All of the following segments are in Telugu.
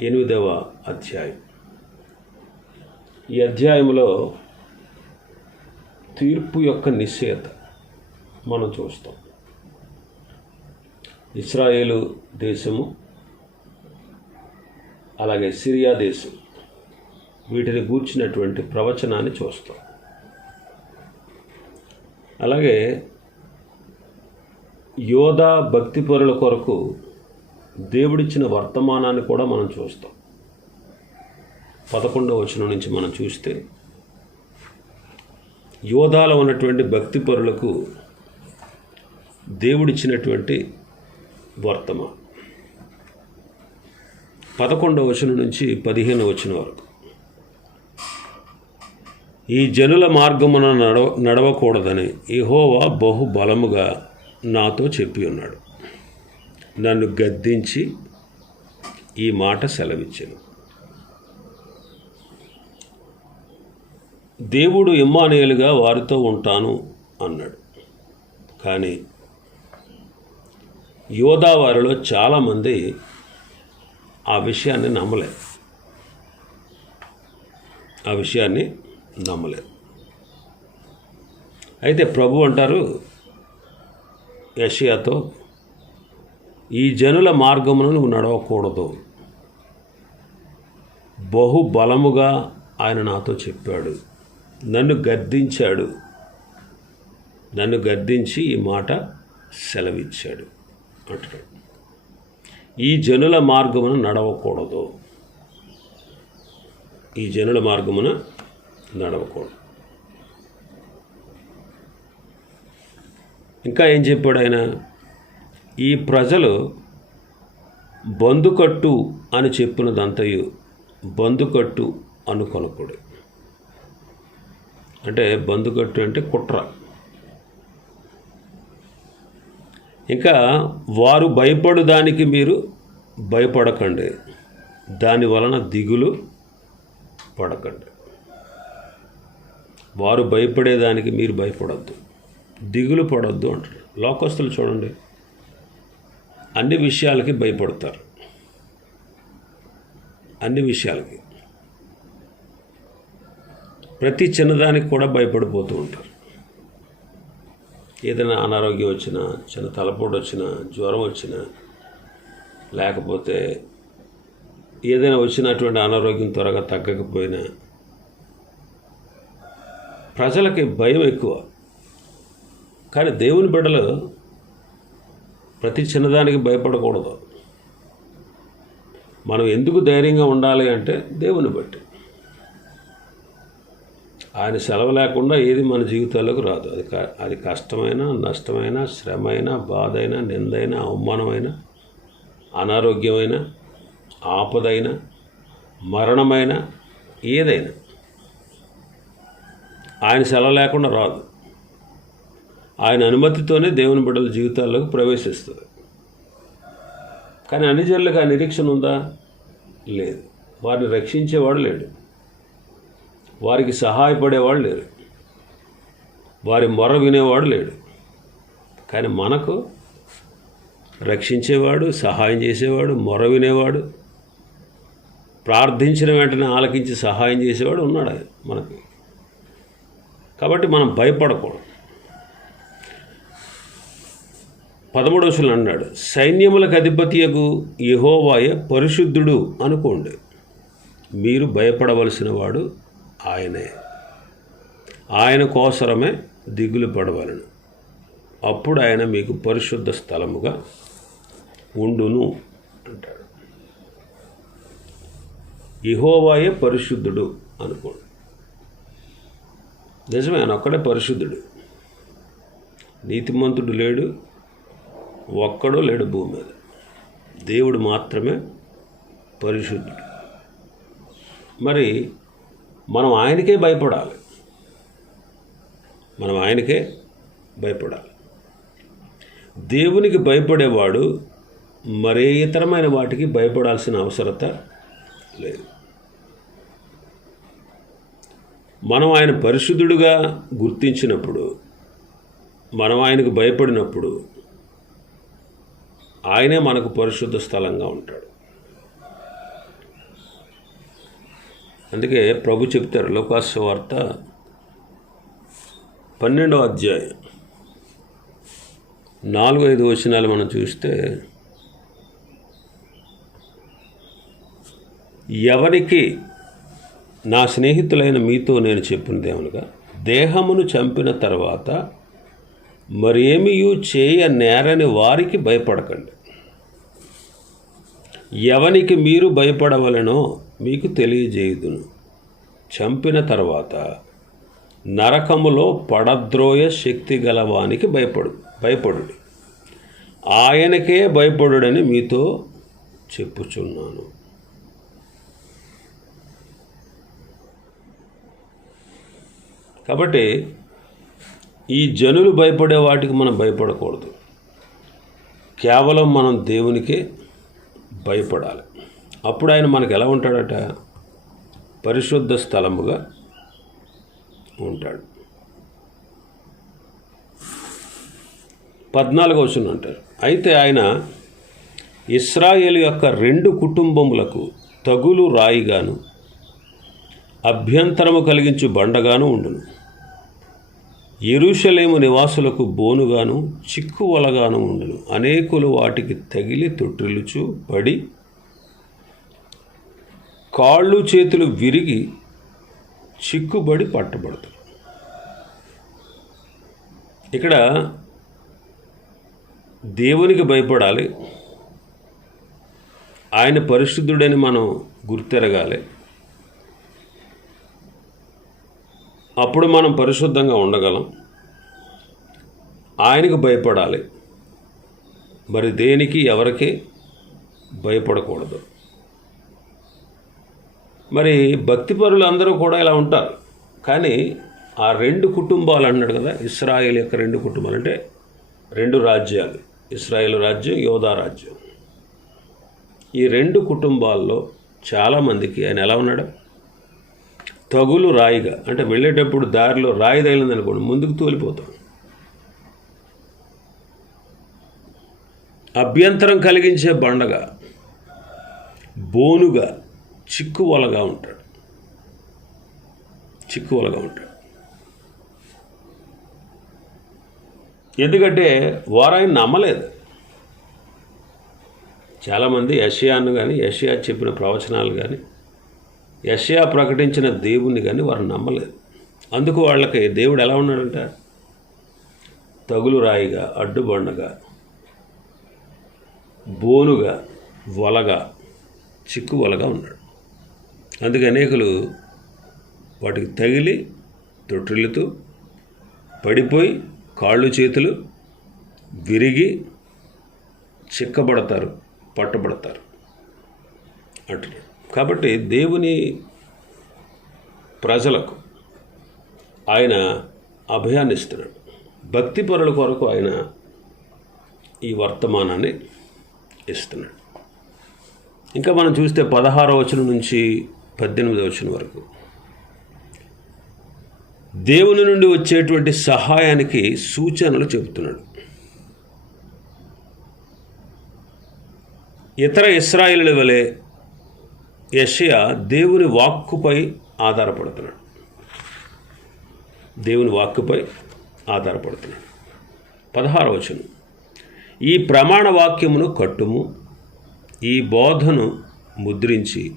ఎనిమిదవ అధ్యాయం. ఈ అధ్యాయంలో తీర్పు యొక్క నిశ్చయత మనం చూస్తాం. ఇస్రాయేలు దేశము అలాగే సిరియా దేశం వీటిని గూర్చినటువంటి ప్రవచనాన్ని చూస్తాం. అలాగే యోధా భక్తిపరుల కొరకు దేవుడిచ్చిన వర్తమానాన్ని కూడా మనం చూస్తాం. పదకొండవ వచనం నుంచి మనం చూస్తే యోధాలో ఉన్నటువంటి భక్తిపరులకు దేవుడిచ్చినటువంటి వర్తమానం. పదకొండవ వచనం నుంచి పదిహేను వచనం వరకు. ఈ జనుల మార్గమున నడవ నడవకూడదని ఇహోవా బహుబలముగా నాతో చెప్పి ఉన్నాడు. నన్ను గద్దించి ఈ మాట సెలవిచ్చాను. దేవుడు ఇమ్మానేలుగా వారితో ఉంటాను అన్నాడు. కానీ యోధా వారిలో చాలామంది ఆ విషయాన్ని నమ్మలేదు ఆ విషయాన్ని నమ్మలేదు అయితే ప్రభు అంటారు యషియాతో ఈ జనుల మార్గమును నువ్వు నడవకూడదు. బహు బలముగా ఆయన నాతో చెప్పాడు. నన్ను గద్దించాడు. నన్ను గద్దించి ఈ మాట సెలవిచ్చాడు అంటాడు. ఈ జనుల మార్గమున నడవకూడదు. ఈ జనుల మార్గమున నడవకూడదు. ఇంకా ఏం చెప్పాడు ఆయన? ఈ ప్రజలు బందుకట్టు అని చెప్పినదంతయు బందుకట్టు అనుకొనకుడు. అంటే బందుకట్టు అంటే కుట్ర. ఇంకా వారు భయపడు దానికి మీరు భయపడకండి. దాని వలన దిగులు పడకండి. వారు భయపడేదానికి మీరు భయపడద్దు. దిగులు పడొద్దు అంటారు లోకస్తులు చూడండి. అన్ని విషయాలకి భయపడతారు. అన్ని విషయాలకి. ప్రతి చిన్నదానికి కూడా భయపడిపోతూ ఉంటారు. ఏదైనా అనారోగ్యం వచ్చినా చిన్న తలపోటు వచ్చినా జ్వరం వచ్చినా లేకపోతే ఏదైనా వచ్చినటువంటి అనారోగ్యం త్వరగా తగ్గకపోయినా ప్రజలకి భయం ఎక్కువ. కానీ దేవుని బిడ్డలు ప్రతి చిన్నదానికి భయపడకూడదు. మనం ఎందుకు ధైర్యంగా ఉండాలి అంటే దేవుని బట్టి. ఆయన సెలవు లేకుండా ఏది మన జీవితాల్లోకి రాదు. అది క- అది కష్టమైన నష్టమైన శ్రమైన బాధైన నిందైన అవమానమైన అనారోగ్యమైన ఆపదైన మరణమైన ఏదైనా. ఆయన సెలవు లేకుండా రాదు. ఆయన అనుమతితోనే దేవుని బిడ్డల జీవితాల్లోకి ప్రవేశిస్తుంది. కానీ అన్ని జనులకు ఆ నిరీక్షణ ఉందా? లేదు. వారిని రక్షించేవాడు లేడు. వారికి సహాయపడేవాడు లేరు. వారి మొర వినేవాడు లేడు. కానీ మనకు రక్షించేవాడు సహాయం చేసేవాడు మొర వినేవాడు ప్రార్థించిన వెంటనే ఆలకించి సహాయం చేసేవాడు ఉన్నాడు ఆయన మనకి. కాబట్టి మనం భయపడకూడదు. పదమూడవసలు అన్నాడు సైన్యములకు అధిపతియకు యెహోవాయే పరిశుద్ధుడు అనుకోండి. మీరు భయపడవలసిన వాడు ఆయనే. ఆయన కోసరమే దిగులు పడవలను. అప్పుడు ఆయన మీకు పరిశుద్ధ స్థలముగా ఉండును అంటాడు. ఇహోవాయే పరిశుద్ధుడు అనుకోండి. నిజమే ఆయన ఒక్కడే పరిశుద్ధుడు. నీతిమంతుడు లేడు ఒక్కడో లేడు భూమి మీద. దేవుడు మాత్రమే పరిశుద్ధుడు. మరి మనం ఆయనకే భయపడాలి. మనం ఆయనకే భయపడాలి. దేవునికి భయపడేవాడు మరే ఇతరమైన వాటికి భయపడాల్సిన అవసరత లేదు. మనం ఆయన పరిశుద్ధుడుగా గుర్తించినప్పుడు మనం ఆయనకు భయపడినప్పుడు ఆయనే మనకు పరిశుద్ధ స్థలంగా ఉంటాడు. అందుకే ప్రభు చెప్తారు లోకాస్ వార్త పన్నెండో అధ్యాయం. నాలుగు ఐదు వచనాలు మనం చూస్తే ఎవరికి నా స్నేహితులైన మీతో నేను చెప్పినదేమనగా దేహమును చంపిన తర్వాత మరేమియూ చేయ నేరని వారికి భయపడకండి. ఎవనికి మీరు భయపడవలనో మీకు తెలియజేయుదును. చంపిన తర్వాత నరకములో పడద్రోయ శక్తి గలవానికి భయపడు భయపడు ఆయనకే భయపడుడని మీతో చెప్పుచున్నాను. కాబట్టి ఈ జనులు భయపడే వాటికి మనం భయపడకూడదు. కేవలం మనం దేవునికే భయపడాలి. అప్పుడు ఆయన మనకు ఎలా ఉంటాడట? పరిశుద్ధ స్థలముగా ఉంటాడు. పద్నాలుగు వచ్చిన అంటారు. అయితే ఆయన ఇస్రాయేల్ యొక్క రెండు కుటుంబములకు తగులు రాయిగాను అభ్యంతరము కలిగించు బండగాను ఉండును. ఎరుషలేము నివాసులకు బోనుగాను చిక్కువలగాను ఉండును. అనేకులు వాటికి తగిలి తొట్టిలుచు పడి కాళ్ళు చేతులు విరిగి చిక్కుబడి పట్టబడతారు. ఇక్కడ దేవునికి భయపడాలి. ఆయన పరిశుద్ధుడని మనం గుర్తెరగాలి. అప్పుడు మనం పరిశుద్ధంగా ఉండగలం. ఆయనకు భయపడాలి. మరి దేనికి? ఎవరికి? భయపడకూడదు. మరి భక్తిపరులు అందరూ కూడా ఇలా ఉంటారు. కానీ ఆ రెండు కుటుంబాలు అన్నాడు కదా ఇస్రాయేల్ యొక్క రెండు కుటుంబాలు. అంటే రెండు రాజ్యాలు ఇస్రాయేల్ రాజ్యం యోధా రాజ్యం. ఈ రెండు కుటుంబాల్లో చాలామందికి ఆయన ఎలా ఉన్నాడు? తగులు రాయిగా అంటే వెళ్ళేటప్పుడు దారిలో రాయి తగిలిందనుకోండి ముందుకు తోలిపోతాం. అభ్యంతరం కలిగించే బండగా బోనుగా చిక్కువలగా ఉంటాడు. చిక్కువలగా ఉంటాడు. ఎందుకంటే వారాయి నమ్మలేదు. చాలామంది యషియాను కానీ యషియా చెప్పిన ప్రవచనాలు కానీ యషయా ప్రకటించిన దేవుణ్ణి కానీ వారు నమ్మలేదు. అందుకు వాళ్ళకి దేవుడు ఎలా ఉన్నాడంట? తగులు రాయిగా అడ్డుబండగా బోనుగా వలగా చిక్కు వలగా ఉన్నాడు. అందుకే అనేకులు వాటికి తగిలి తొట్టిల్లుతూ పడిపోయి కాళ్ళు చేతులు విరిగి చిక్కబడతారు పట్టబడతారు. అంటున్నాడు. కాబట్టి దేవుని ప్రజలకు ఆయన అభయాన్ని ఇస్తున్నాడు భక్తి పరుల కొరకు ఆయన ఈ వర్తమానాన్ని ఇస్తున్నాడు. ఇంకా మనం చూస్తే పదహారో వచనం నుంచి పద్దెనిమిదో వచనం వరకు. దేవుని నుండి వచ్చేటువంటి సహాయానికి సూచనలు చెబుతున్నాడు. ఇతర ఇస్రాయిల్ వలె యషయ దేవుని వాక్కుపై ఆధారపడుతున్నాడు. దేవుని వాక్కుపై ఆధారపడుతున్నాడు. పదహార వచనం. ఈ ప్రమాణ వాక్యమును కట్టుము. ఈ బోధను ముద్రించి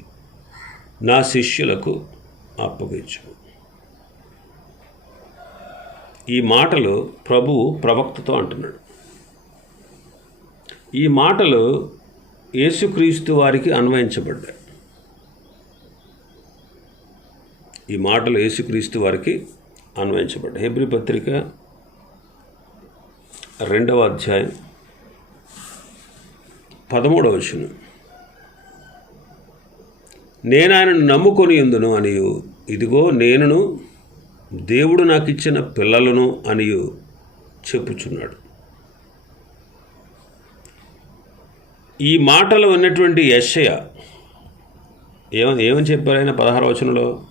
నా శిష్యులకు అప్పగించు ఈ మాటలు ప్రభువు ప్రవక్తతో అంటున్నాడు. ఈ మాటలు యేసుక్రీస్తు వారికి అన్వయించబడ్డాయి. ఈ మాటలు యేసుక్రీస్తు వారికి అన్వయించబడ్డాయి. హెబ్రి పత్రిక రెండవ అధ్యాయం పదమూడవ వచనం. నేను ఆయనను నమ్ముకొని ఉందును అనియు. ఇదిగో నేనును దేవుడు నాకు ఇచ్చిన పిల్లలను అనియు చెప్పుచున్నాడు. ఈ మాటలు ఉన్నటువంటి యశయ ఏమని ఏమని చెప్పారు ఆయన పదహారు వచనంలో?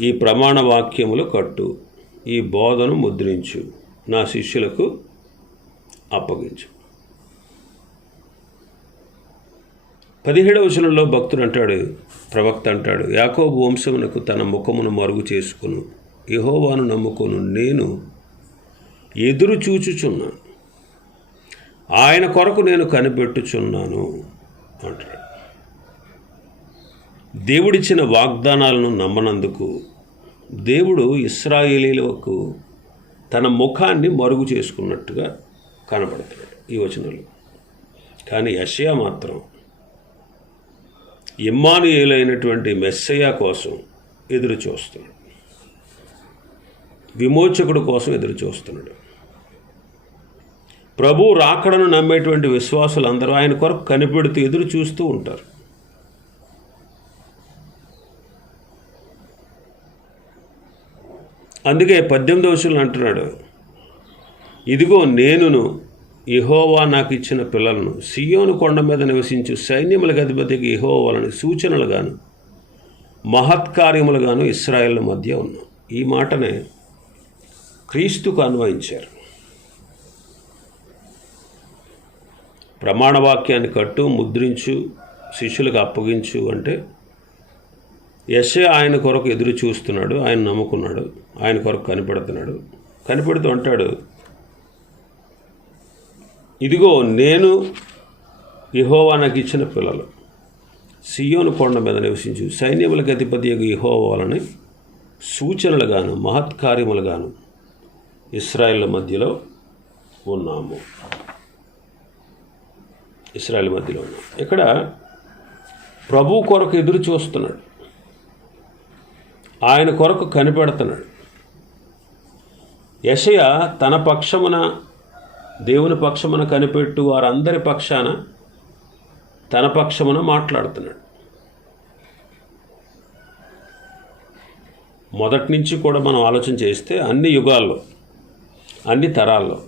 ఈ ప్రమాణ వాక్యములు కట్టు. ఈ బోధను ముద్రించు. నా శిష్యులకు అప్పగించు. పదిహేడవ వచనంలో భక్తుడు అంటాడు ప్రవక్త అంటాడు యాకోబు వంశమునకు తన ముఖమును మరుగు చేసుకును. యహోవాను నమ్ముకొను నేను ఎదురు చూచుచున్నాను. ఆయన కొరకు నేను కనిపెట్టుచున్నాను అంటాడు. దేవుడిచ్చిన వాగ్దానాలను నమ్మనందుకు దేవుడు ఇస్రాయేలీలకు తన ముఖాన్ని మరుగు చేసుకున్నట్టుగా కనపడతాడు ఈ వచనంలో. కానీ యషయా మాత్రం ఇమ్మానుయేలైనటువంటి మెస్సయ్య కోసం ఎదురు చూస్తున్నాడు. విమోచకుడు కోసం ఎదురు చూస్తున్నాడు. ప్రభు రాకడను నమ్మేటువంటి విశ్వాసులందరూ ఆయన కొరకు కనిపెడుతూ ఎదురు చూస్తూ ఉంటారు. అందుకే పద్దెనిమిది వచనం అంటున్నాడు. ఇదిగో నేనును ఇహోవా నాకు ఇచ్చిన పిల్లలను సియోను కొండ మీద నివసించు సైన్యములకు అధిపతికి ఇహోవాలని సూచనలుగాను మహత్కార్యములుగాను ఇస్రాయేళ్ళ మధ్య ఉన్నాం ఈ మాటనే క్రీస్తుకు అన్వయించారు. ప్రమాణవాక్యాన్ని కట్టు ముద్రించు శిష్యులకు అప్పగించు అంటే ఎస్ఏ ఆయన కొరకు ఎదురు చూస్తున్నాడు ఆయన నమ్ముకున్నాడు. ఆయన కొరకు కనిపెడుతున్నాడు. కనిపెడుతూ అంటాడు ఇదిగో నేను ఇహోవా నాకు ఇచ్చిన పిల్లలు. సియోను కొండ మీద నివసించు. సైన్యములకు అధిపతి ఇహోవాలని సూచనలుగాను మహత్కార్యములుగాను ఇస్రాయేళ్ళ మధ్యలో ఉన్నాము. ఇస్రాయల్ మధ్యలో ఉన్నాం. ఇక్కడ ప్రభు కొరకు ఎదురు చూస్తున్నాడు ఆయన కొరకు కనిపెడుతున్నాడు. యషయ తన పక్షమున దేవుని పక్షమున కనిపెట్టు వారందరి పక్షాన తన పక్షమున మాట్లాడుతున్నాడు. మొదటి నుంచి కూడా మనం ఆలోచన చేస్తే అన్ని యుగాల్లో అన్ని తరాల్లో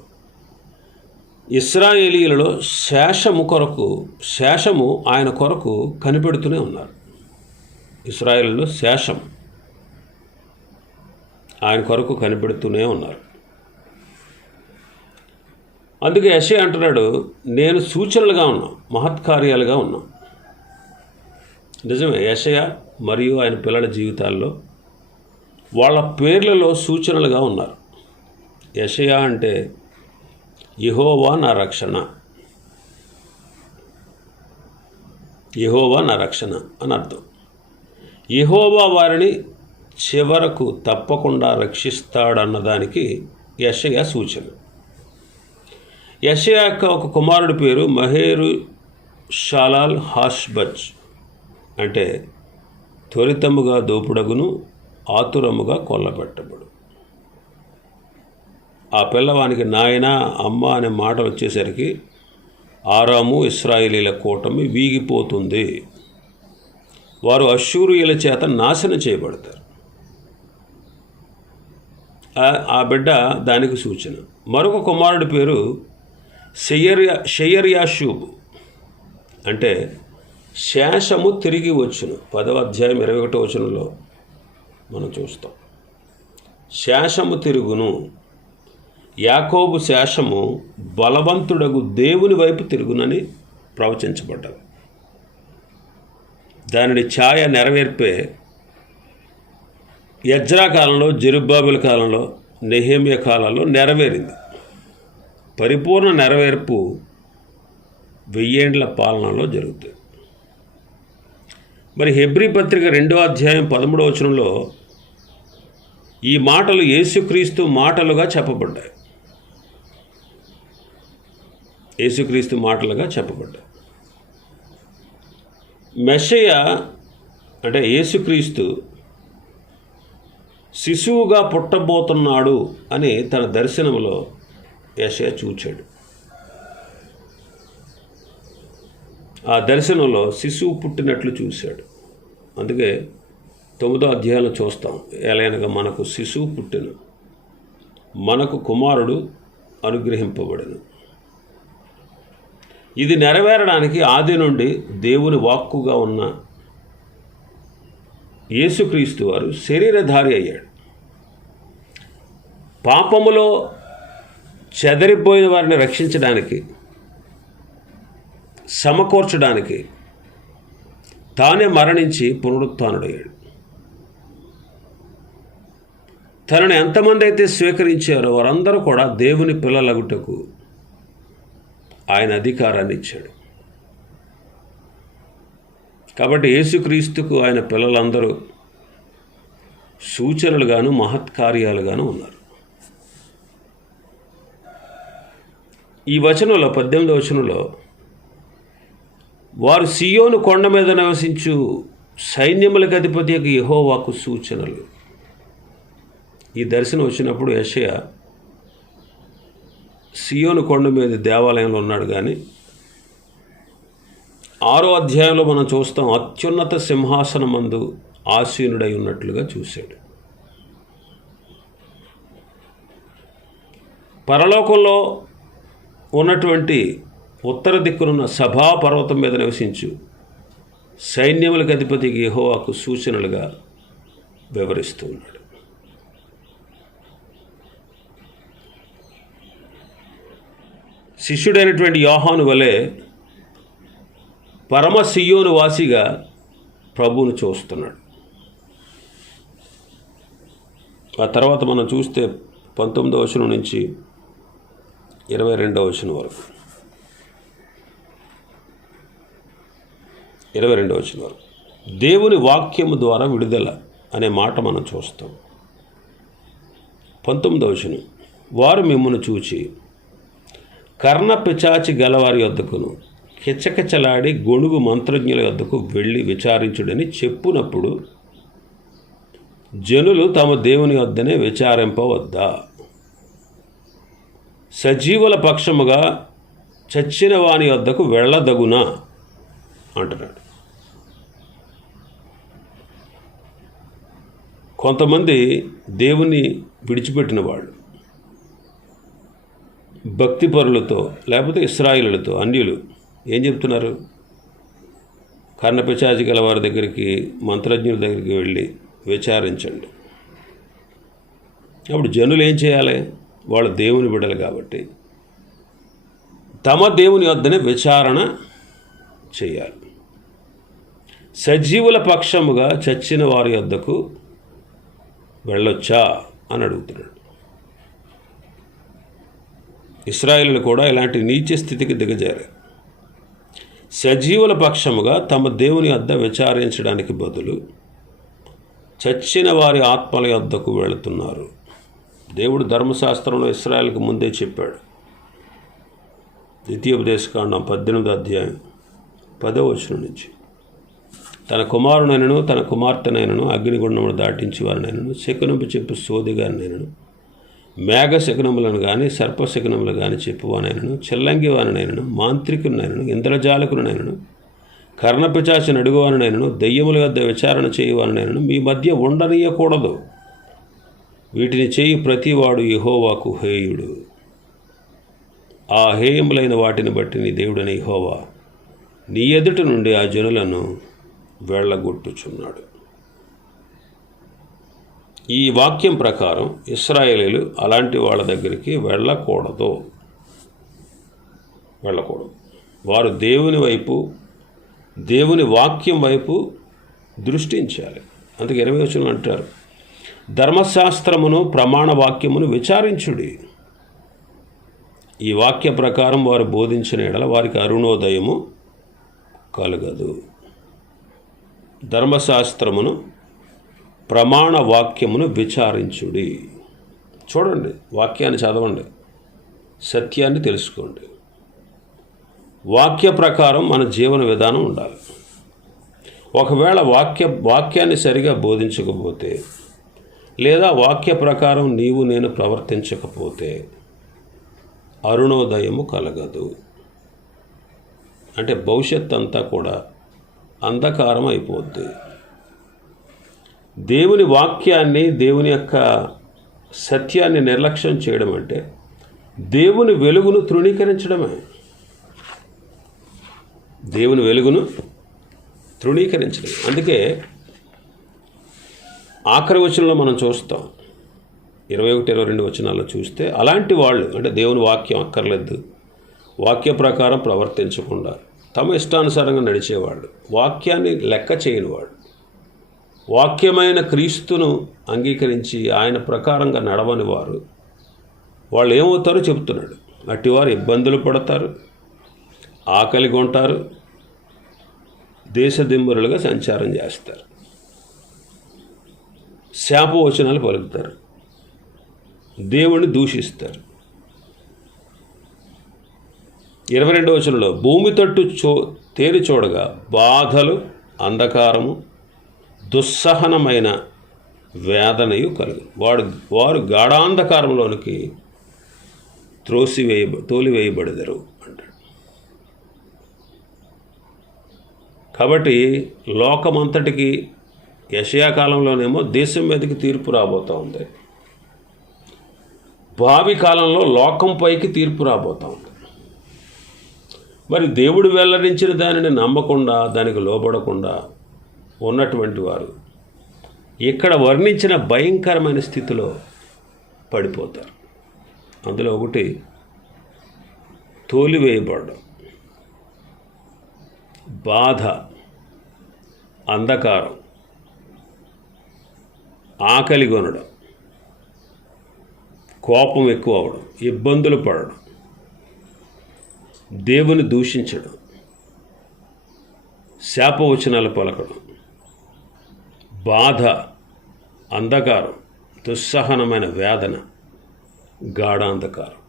ఇస్రాయేలీలలో శేషము కొరకు శేషము ఆయన కొరకు కనిపెడుతూనే ఉన్నారు. ఇస్రాయేల్లో శేషం. ఆయన కొరకు కనిపెడుతూనే ఉన్నారు. అందుకే యశే అంటున్నాడు నేను సూచనలుగా ఉన్నాం మహత్కార్యాలుగా ఉన్నాం. నిజమే యశయ మరియు ఆయన పిల్లల జీవితాల్లో వాళ్ళ పేర్లలో సూచనలుగా ఉన్నారు. యశయ అంటే యహోవా నా రక్షణ. యహోవా నా రక్షణ అని అర్థం. యహోవా వారిని చివరకు తప్పకుండా రక్షిస్తాడన్నదానికి యషయ సూచన. యషయ యొక్క ఒక కుమారుడి పేరు మహేరు షాలాల్ హాష్బచ్ అంటే త్వరితముగా దోపుడగును ఆతురముగా కొల్లబెట్టబడు. ఆ పిల్లవానికి నాయన అమ్మ అనే మాట వచ్చేసరికి ఆరాము ఇస్రాయిలీల కూటమి వీగిపోతుంది. వారు అశూరియుల చేత నాశనం చేయబడతారు. ఆ బిడ్డ దానికి సూచన. మరొక కుమారుడి పేరు షెయర్యా షెయర్యాషూబ్ అంటే శేషము తిరిగి వచ్చును. పదవ అధ్యాయం ఇరవై ఒకటో వచనంలో మనం చూస్తాం. శేషము తిరుగును. యాకోబు శేషము బలవంతుడగు దేవుని వైపు తిరుగునని ప్రవచించబడ్డది. దానిని ఛాయ నెరవేర్పే యజ్రా కాలంలో జెరుబ్బాబుల కాలంలో నెహేమియ కాలంలో నెరవేరింది. పరిపూర్ణ నెరవేర్పు వెయ్యేండ్ల పాలనలో జరుగుతుంది. మరి హెబ్రి పత్రిక రెండో అధ్యాయం పదమూడవ వచనంలో ఈ మాటలు యేసుక్రీస్తు మాటలుగా చెప్పబడ్డాయి. యేసుక్రీస్తు మాటలుగా చెప్పబడ్డాయి. మెషయ అంటే యేసుక్రీస్తు శిశువుగా పుట్టబోతున్నాడు అని తన దర్శనంలో యశయ చూచాడు. ఆ దర్శనంలో శిశువు పుట్టినట్లు చూశాడు. అందుకే తొమ్మిదో అధ్యాయంలో చూస్తాం. ఎలాగనగా మనకు శిశువు పుట్టెను. మనకు కుమారుడు అనుగ్రహింపబడను. ఇది నెరవేరడానికి ఆది నుండి దేవుని వాక్కుగా ఉన్న యేసుక్రీస్తు వారు శరీరధారి అయ్యాడు. పాపములో చెదరిపోయిన వారిని రక్షించడానికి సమకూర్చడానికి తానే మరణించి పునరుత్డయ్యాడు. తనను ఎంతమంది అయితే స్వీకరించారో వారందరూ కూడా దేవుని పిల్లలగుటకు ఆయన అధికారాన్ని ఇచ్చాడు. కాబట్టి యేసుక్రీస్తుకు ఆయన పిల్లలందరూ సూచనలుగాను మహత్కార్యాలుగాను ఉన్నారు. ఈ వచనంలో పద్దెనిమిదవ వచనంలో వారు సియోను కొండ మీద నివసించు సైన్యములకు అధిపతి యొక్క యహోవాకు సూచనలు. ఈ దర్శనం వచ్చినప్పుడు యషయ సియోను కొండ మీద దేవాలయంలో ఉన్నాడు కానీ ఆరో అధ్యాయంలో మనం చూస్తాం అత్యున్నత సింహాసనమందు ఆసీనుడై ఉన్నట్లుగా చూశాడు. పరలోకంలో ఉన్నటువంటి ఉత్తర దిక్కునున్న సభా పర్వతం మీద నివసించు. సైన్యములకు అధిపతికి యెహోవాకు సూచనలుగా వివరిస్తూ ఉన్నాడు. శిష్యుడైనటువంటి యోహాను వలె పరమ సియోను వాసిగా ప్రభువును చూస్తున్నాడు. ఆ తర్వాత మనం చూస్తే పంతొమ్మిదవ వచనం నుంచి ఇరవై రెండవ వచనం వరకు. ఇరవై రెండవ వచనం వరకు. దేవుని వాక్యము ద్వారా విడుదల అనే మాట మనం చూస్తాం. పంతొమ్మిదవ వచనం. వారు మిమ్మల్ని చూచి కర్ణ పిచాచి గలవారి వద్దకును కిచకిచలాడి గొణుగు మంత్రజ్ఞుల వద్దకు వెళ్ళి విచారించుడని చెప్పునప్పుడు జనులు తమ దేవుని వద్దనే విచారింపవద్దా? సజీవుల పక్షముగా చచ్చిన వాని వద్దకు వెళ్ళదగునా? అంటున్నాడు. కొంతమంది దేవుని విడిచిపెట్టిన వాళ్ళు భక్తిపరులతో లేకపోతే ఇస్రాయిలతో అన్యులు ఏం చెప్తున్నారు? కర్ణపిచాచి గల వారి దగ్గరికి మంత్రజ్ఞుల దగ్గరికి వెళ్ళి విచారించండి. అప్పుడు జనులు ఏం చేయాలి? వాళ్ళు దేవుని బిడ్డలు కాబట్టి తమ దేవుని వద్దనే విచారణ చేయాలి. సజీవుల పక్షముగా చచ్చిన వారి వద్దకు వెళ్ళొచ్చా అని అడుగుతున్నాడు. ఇస్రాయిల్ కూడా ఇలాంటి నీచ స్థితికి దిగజారు సజీవుల పక్షముగా తమ దేవుని వద్ద విచారించడానికి బదులు చచ్చిన వారి ఆత్మల వద్దకు వెళుతున్నారు. దేవుడు ధర్మశాస్త్రంలో ఇస్రాయల్కి ముందే చెప్పాడు. ద్వితీయోపదేశకాండం పద్దెనిమిది అధ్యాయం పదో వచనం నుంచి. తన కుమారునైనను తన కుమార్తెనైనను అగ్నిగుండమును దాటించి వారినైనను శకునంపు చెప్పు సోదిగారినైనను మేఘ శకునములను కానీ సర్ప కానీ చెప్పువానైనను చెల్లంగి వానైనను మాంత్రికునైనను ఇంద్రజాలకునైనను కర్ణపిచాచి నడుగువానైనను దెయ్యముల వద్ద విచారణ చేయువానైనను మీ మధ్య ఉండనీయకూడదు. వీటిని చేయి ప్రతివాడు యహోవాకు హేయుడు. ఆ హేయములైన వాటిని బట్టి నీ దేవుడని యహోవా నీ ఎదుట నుండి ఆ జనులను వెళ్ళగొట్టుచున్నాడు. ఈ వాక్యం ప్రకారం ఇస్రాయేలీలు అలాంటి వాళ్ళ దగ్గరికి వెళ్ళకూడదు. వెళ్ళకూడదు. వారు దేవుని వైపు దేవుని వాక్యం వైపు దృష్టించాలి. అందుకే ఇరవై వచ్చిన అంటారు ధర్మశాస్త్రమును ప్రమాణ వాక్యమును విచారించుడి. ఈ వాక్య ప్రకారం వారు బోధించిన ఎడల వారికి అరుణోదయము కలగదు. ధర్మశాస్త్రమును ప్రమాణ వాక్యమును విచారించుడి. చూడండి వాక్యాన్ని చదవండి. సత్యాన్ని తెలుసుకోండి. వాక్య ప్రకారం మన జీవన విధానం ఉండాలి. ఒకవేళ వాక్య వాక్యాన్ని సరిగా బోధించకపోతే లేదా వాక్య ప్రకారం నీవు నేను ప్రవర్తించకపోతే అరుణోదయము కలగదు. అంటే భవిష్యత్ అంతా కూడా అంధకారం అయిపోద్ది. దేవుని వాక్యాన్ని దేవుని యొక్క సత్యాన్ని నిర్లక్ష్యం చేయడం అంటే దేవుని వెలుగును తృణీకరించడమే. దేవుని వెలుగును తృణీకరించడం. అందుకే ఆఖరి వచనంలో మనం చూస్తాం. ఇరవై ఒకటి ఇరవై రెండు వచనాల్లో చూస్తే అలాంటి వాళ్ళు అంటే దేవుని వాక్యం అక్కర్లేదు. వాక్య ప్రకారం ప్రవర్తించకుండా తమ ఇష్టానుసారంగా నడిచేవాళ్ళు వాక్యాన్ని లెక్క చేయని వాళ్ళు. వాక్యమైన క్రీస్తును అంగీకరించి ఆయన ప్రకారంగా నడవని వారు వాళ్ళు ఏమవుతారో చెప్తున్నాడు అట్టివారు ఇబ్బందులు పడతారు ఆకలి కొంటారు దేశదింబరులుగా సంచారం చేస్తారు. శాపవచనాలు పలుకుతారు. దేవుణ్ణి దూషిస్తారు. ఇరవై రెండవ వచనంలో భూమి తట్టు చో తేరి చూడగా బాధలు అంధకారము దుస్సహనమైన వేదనయు కలుగు. వాడు వారు గాఢాంధకారంలోనికి త్రోసివేయ తోలివేయబడదరు అంటాడు. కాబట్టి లోకమంతటికి యషయా కాలంలోనేమో దేశం మీదకి తీర్పు రాబోతూ ఉంది. భావి కాలంలో లోకం పైకి తీర్పు రాబోతూ ఉంది. మరి దేవుడు వెల్లడించిన దానిని నమ్మకుండా దానికి లోబడకుండా ఉన్నటువంటి వారు ఇక్కడ వర్ణించిన భయంకరమైన స్థితిలో పడిపోతారు. అందులో ఒకటి తోలివేయబడడం బాధ అంధకారం ఆకలి కొనడం కోపం ఎక్కువ అవడం ఇబ్బందులు పడడం దేవుని దూషించడం శాపవచనాలు పలకడం బాధ అంధకారం దుస్సహనమైన వేదన గాఢాంధకారం.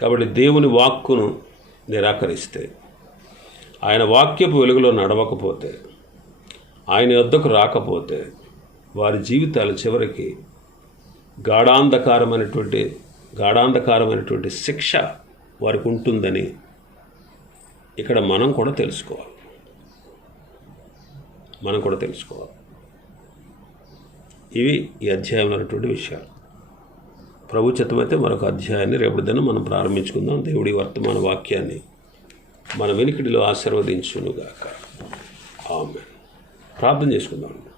కాబట్టి దేవుని వాక్కును నిరాకరిస్తే ఆయన వాక్యపు వెలుగులో నడవకపోతే ఆయన వద్దకు రాకపోతే వారి జీవితాలు చివరికి గాఢాంధకారమైనటువంటి గాఢాంధకారమైనటువంటి శిక్ష వారికి ఉంటుందని ఇక్కడ మనం కూడా తెలుసుకోవాలి. మనం కూడా తెలుసుకోవాలి. ఇవి ఈ అధ్యాయంలో ఉన్నటువంటి విషయాలు. ప్రభు చిత్తమైతే మరొక అధ్యాయాన్ని రేపటి మనం ప్రారంభించుకుందాం. దేవుడి వర్తమాన వాక్యాన్ని మన వెనికిడిలో ఆశీర్వదించునుగాక. ఆమె ప్రార్థన చేసుకుందాం.